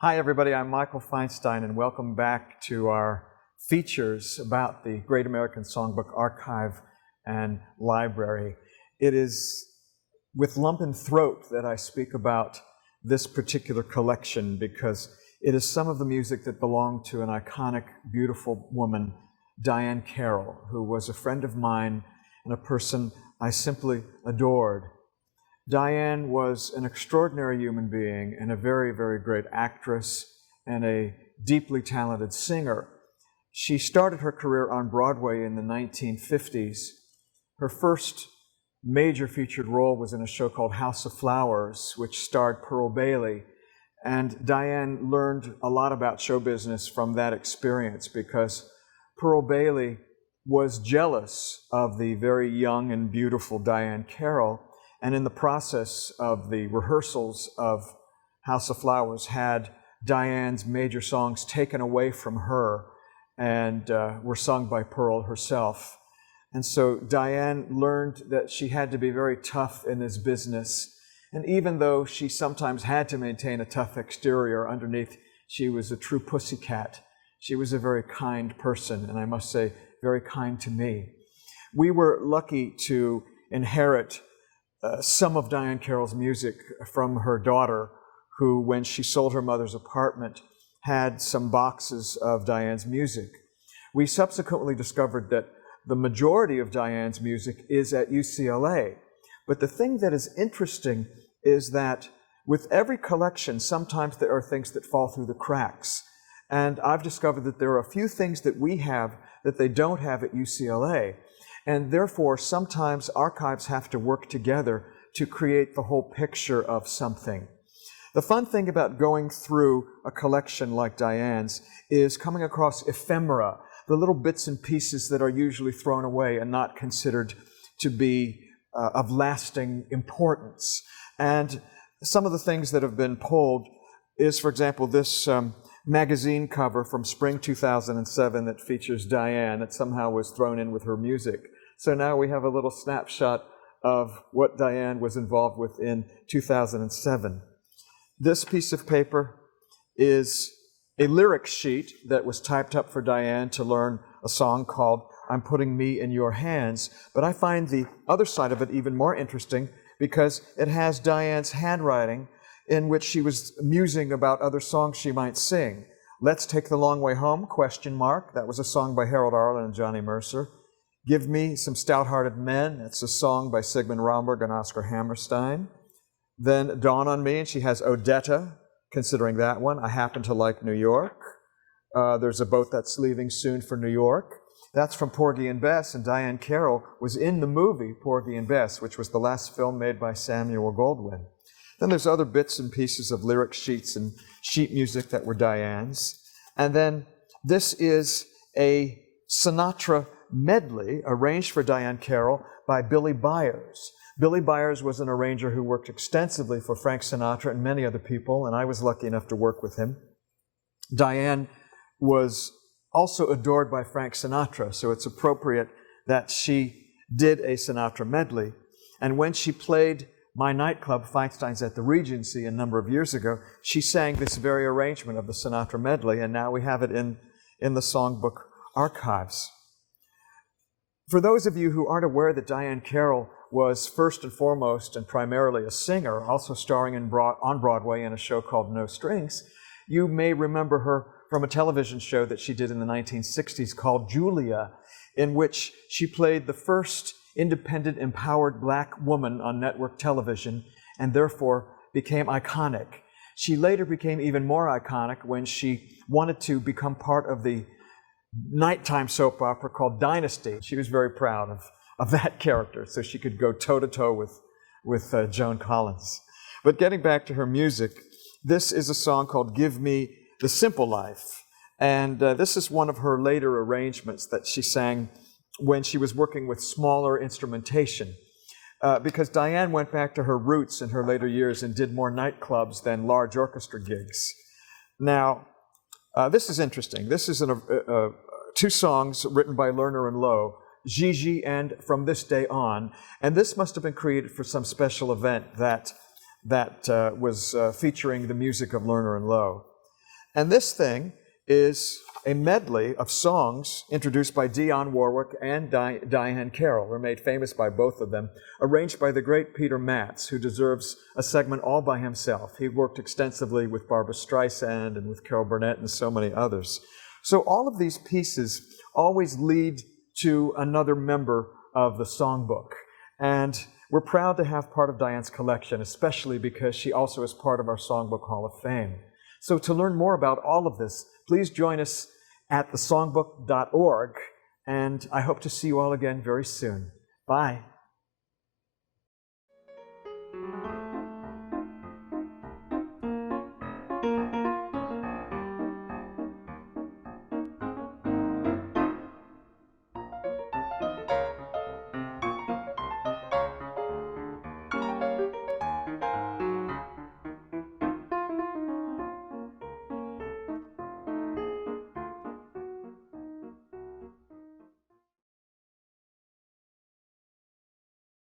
Hi everybody, I'm Michael Feinstein and welcome back to our features about the Great American Songbook Archive and Library. It is with lump in throat that I speak about this particular collection because it is some of the music that belonged to an iconic, beautiful woman, Diahann Carroll, who was a friend of mine and a person I simply adored. Diahann was an extraordinary human being and a very, very great actress and a deeply talented singer. She started her career on Broadway in the 1950s. Her first major featured role was in a show called House of Flowers, which starred Pearl Bailey. And Diahann learned a lot about show business from that experience because Pearl Bailey was jealous of the very young and beautiful Diahann Carroll, and in the process of the rehearsals of House of Flowers had Diahann's major songs taken away from her and were sung by Pearl herself. And so Diahann learned that she had to be very tough in this business. And even though she sometimes had to maintain a tough exterior, underneath she was a true pussycat. She was a very kind person, and I must say, very kind to me. We were lucky to inherit some of Diahann Carroll's music from her daughter, who, when she sold her mother's apartment, had some boxes of Diahann's music. We subsequently discovered that the majority of Diahann's music is at UCLA. But the thing that is interesting is that with every collection, sometimes there are things that fall through the cracks. And I've discovered that there are a few things that we have that they don't have at UCLA. And therefore, sometimes archives have to work together to create the whole picture of something. The fun thing about going through a collection like Diahann's is coming across ephemera, the little bits and pieces that are usually thrown away and not considered to be of lasting importance. And some of the things that have been pulled is, for example, this magazine cover from spring 2007 that features Diahann that somehow was thrown in with her music. So now we have a little snapshot of what Diahann was involved with in 2007. This piece of paper is a lyric sheet that was typed up for Diahann to learn a song called I'm Putting Me in Your Hands. But I find the other side of it even more interesting because it has Diahann's handwriting in which she was musing about other songs she might sing. Let's Take the Long Way Home, ? That was a song by Harold Arlen and Johnny Mercer. Give Me Some Stout-Hearted Men. That's a song by Sigmund Romberg and Oscar Hammerstein. Then Dawn on Me, and she has Odetta, considering that one. I Happen to Like New York. There's a boat that's leaving soon for New York. That's from Porgy and Bess, and Diahann Carroll was in the movie Porgy and Bess, which was the last film made by Samuel Goldwyn. Then there's other bits and pieces of lyric sheets and sheet music that were Diahann's. And then this is a Sinatra medley arranged for Diahann Carroll by Billy Byers. Billy Byers was an arranger who worked extensively for Frank Sinatra and many other people, and I was lucky enough to work with him. Diahann was also adored by Frank Sinatra, so it's appropriate that she did a Sinatra medley. And when she played my nightclub, Feinstein's at the Regency, a number of years ago, she sang this very arrangement of the Sinatra medley, and now we have it in the Songbook Archives. For those of you who aren't aware that Diahann Carroll was first and foremost and primarily a singer, also starring on Broadway in a show called No Strings, you may remember her from a television show that she did in the 1960s called Julia, in which she played the first independent, empowered black woman on network television and therefore became iconic. She later became even more iconic when she wanted to become part of the nighttime soap opera called Dynasty. She was very proud of that character, so she could go toe-to-toe with Joan Collins. But getting back to her music, this is a song called Give Me the Simple Life. And this is one of her later arrangements that she sang when she was working with smaller instrumentation. Because Diahann went back to her roots in her later years and did more nightclubs than large orchestra gigs. Now, this is interesting. This is two songs written by Lerner and Loewe, Gigi and From This Day On. And this must have been created for some special event that was featuring the music of Lerner and Loewe. And this thing is a medley of songs introduced by Dionne Warwick and Diahann Carroll. They're made famous by both of them, arranged by the great Peter Matz, who deserves a segment all by himself. He worked extensively with Barbra Streisand and with Carol Burnett and so many others. So all of these pieces always lead to another member of the songbook. And we're proud to have part of Diann's collection, especially because she also is part of our Songbook Hall of Fame. So to learn more about all of this, please join us at thesongbook.org, and I hope to see you all again very soon. Bye.